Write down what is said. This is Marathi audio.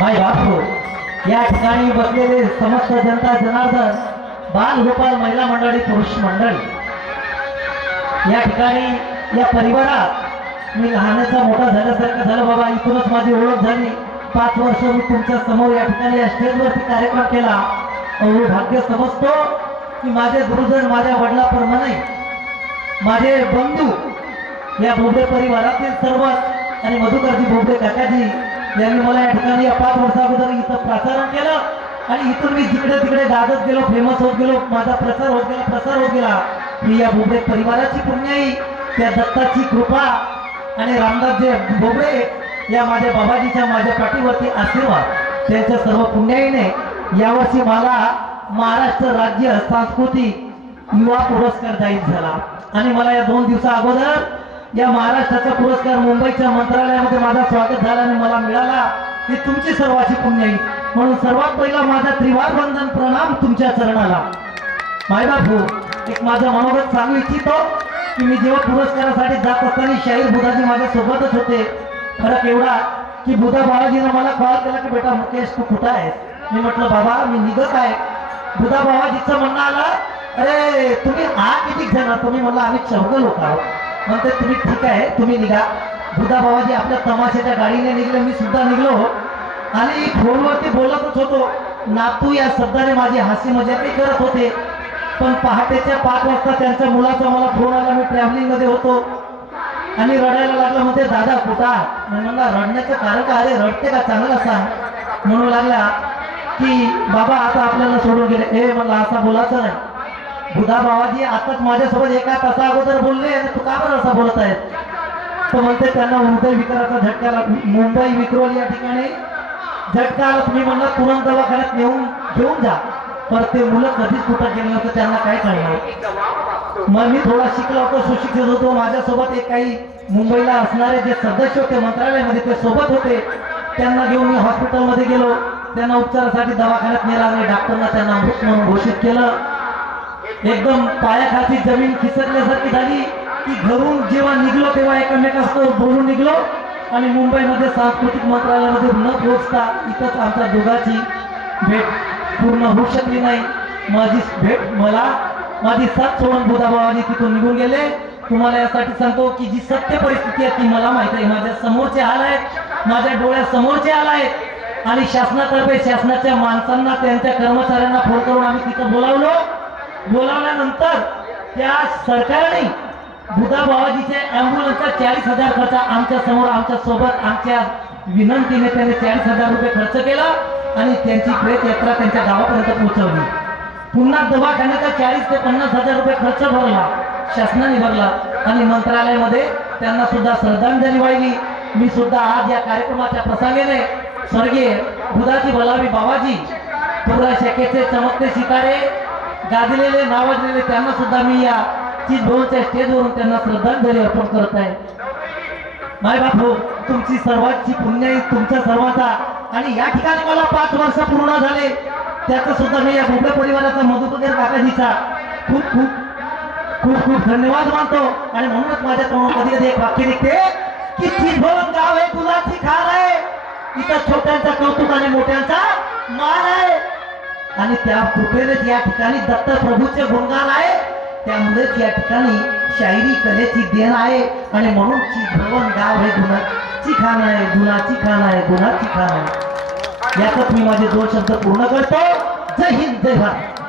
माय बापू या ठिकाणी बसलेले समस्त जनता जनार्दन बाल गोपाल महिला मंडळी पुरुष मंडळी. या ठिकाणी या परिवारात मी लहानाचा मोठा झाल्यासारखं झालं बाबा इथूनच माझी ओळख झाली. पाच वर्ष मी तुमच्यासमोर या ठिकाणी या स्टेजवरती कार्यक्रम केला. अहो भाग्य समजतो की माझे गुरुजन माझ्या वडिलाप्रमाणे माझे बंधू या बोबडे परिवारातील सर्व आणि मधुकरजी बोबडे काकाजी यांनी मला या ठिकाणी या पाच वर्षा इथं प्रसारण केलं. आणि इथून मी जिकडे तिकडे गाजत गेलो फेमस होत गेलो माझा प्रसार होत गेला प्रसार होत गेला. मी या बोबडे परिवाराची पुण्याई त्या दत्ताची कृपा आणि रामदास जे बोबडे या माझ्या बाबाजीच्या माझ्या पाठीवरती आशीर्वाद. त्यांच्या सर्व पुण्याईने यावर्षी मला महाराष्ट्र राज्य सांस्कृतिक युवा पुरस्कार जाहीर झाला. आणि मला या दोन दिवसा अगोदर या महाराष्ट्राचा पुरस्कार मुंबईच्या मंत्रालयामध्ये माझा स्वागत झाला आणि मला मिळाला. हे तुमची सर्वाची पुण्याई म्हणून सर्वात पहिला माझा त्रिवार बंधन प्रणाम तुमच्या चरणाला. माय बापू हो, एक माझा मनोगत सांगू इच्छितो की मी जेव्हा पुरस्कारासाठी जात असताना शाहीर बुधाजी माझ्या सोबतच होते. फरक एवढा की बुधा बाबाजीनं मला कॉल केला की बेटा मुकेश तू कुठं आहेस? मी म्हटलं बाबा मी निघत आहे. बुधा बाबाजीचं म्हणणं आलं अरे तुम्ही आ किती जण? तुम्ही म्हणलं आम्ही चौघ लोक आहोत. म्हणते तुम्ही ठीक आहे तुम्ही निघा. बुधा बाबाजी आपल्या तमाशाच्या गाडीने निघले मी सुद्धा निघलो. आणि फोनवरती बोलतच होतो नातू या शब्दाने माझी हासी मजाकही करत होते पण पहाटेच्या पाच वाजता त्यांच्या मुलाचा मला फोन आला मी ट्रॅव्हलिंगमध्ये होतो. आणि रडायला लागला म्हणते दादा कुठा म्हणला रडण्याचं कारण काय? अरे रडते का? चांगला सांग. म्हणू लागला की बाबा आता आपल्याला सोडून गेले. ए मला असा बोलायचं नाही. बुधा बाबाजी आताच माझ्यासोबत एका तासा अगोदर बोलले आणि तू का बरं असं बोलत आहे तो म्हणते त्यांना हृदय विकाराचा झटका आला. मुंबई विक्रोल या ठिकाणी झटका आला. तुम्ही म्हणला तुरंत दवाखान्यात नेऊन घेऊन जा. पर ते मुलं कधीच कुठं गेलं नव्हतं त्यांना काय कळणार मग मी थोडा शिकला होतो सुशिक्षित होतो. माझ्यासोबत एक काही मुंबईला असणारे जे सदस्य होते मंत्रालयामध्ये ते सोबत होते त्यांना घेऊन मी हॉस्पिटलमध्ये गेलो. त्यांना उपचारासाठी दवाखान्यात नेला आणि डॉक्टरना त्यांना मृत म्हणून घोषित केलं. एकदम पायाखाली जमीन खिसकल्यासारखी झाली की घरून जेव्हा निघलो तेव्हा एकमेकांसोबत बोलून निघलो आणि मुंबईमध्ये सांस्कृतिक मंत्रालयामध्ये न पोहोचता इथंच आमच्या दोघांची भेट पूर्ण होऊ शकली नाही. माझी भेट मला माझी साथ सोडून बुधाबाबाजी तिथून निघून गेले. तुम्हाला यासाठी सांगतो की जी सत्य परिस्थिती आहे ती मला माहिती आहे. माझ्या समोरचे हाल आहेत माझ्या डोळ्यासमोरचे हाल आहेत आणि शासनातर्फे शासनाच्या माणसांना त्यांच्या कर्मचाऱ्यांना फोन करून आम्ही तिथं बोलावलो. बोलावल्यानंतर त्या सरकारने बुधा बाबाजीच्या अँब्युलन्सचा चाळीस हजार खर्च आमच्यासमोर आमच्यासोबत आमच्या विनंतीने त्याने चाळीस हजार रुपये खर्च केला आणि त्यांची प्रेत यात्रा त्यांच्या गावापर्यंत पोहोचवली. पुन्हा दवाखान्याचा चाळीस ते पन्नास हजार रुपये खर्च भरला शासनाने भरला आणि मंत्रालयामध्ये त्यांना सुद्धा श्रद्धांजली वाहिली. मी सुद्धा आज या कार्यक्रमाच्या प्रसंगेने स्वर्गीय बुधाजी बलावी बाबाजी पुरा शेकेचे चमकते सितारे गाजलेले नावाजलेले त्यांना सुद्धा मी या चीज भवनच्या स्टेजवरून त्यांना श्रद्धांजली अर्पण करत आहे. माय बापू तुमची सर्वांची पुण्य तुमच्या सर्वांचा. आणि या ठिकाणी मला पाच वर्ष पूर्ण झाले. त्याचं सुद्धा मी या भोपळे परिवाराचा मधुपदेर काकाजीचा खूप खूप खूप खूप धन्यवाद मानतो. आणि म्हणूनच माझ्या तोंडात कधी कधी एक वाक्य निघते की चिभवन गाव हे गुलाची खार आहे. इथं छोट्यांचा कौतुक आणि मोठ्यांचा मान आहे. आणि त्या कृपेनेच या ठिकाणी दत्त प्रभूचे गुणगान आहे. त्यामुळेच या ठिकाणी शायरी कलेची देण आहे. आणि म्हणून चिभवन गाव हे गुणाची खाण आहे गुणाची खाण आहे गुणाची खाण आहे. यातच मी माझे दोन शब्द पूर्ण करतो. जय हिंद जय भारत.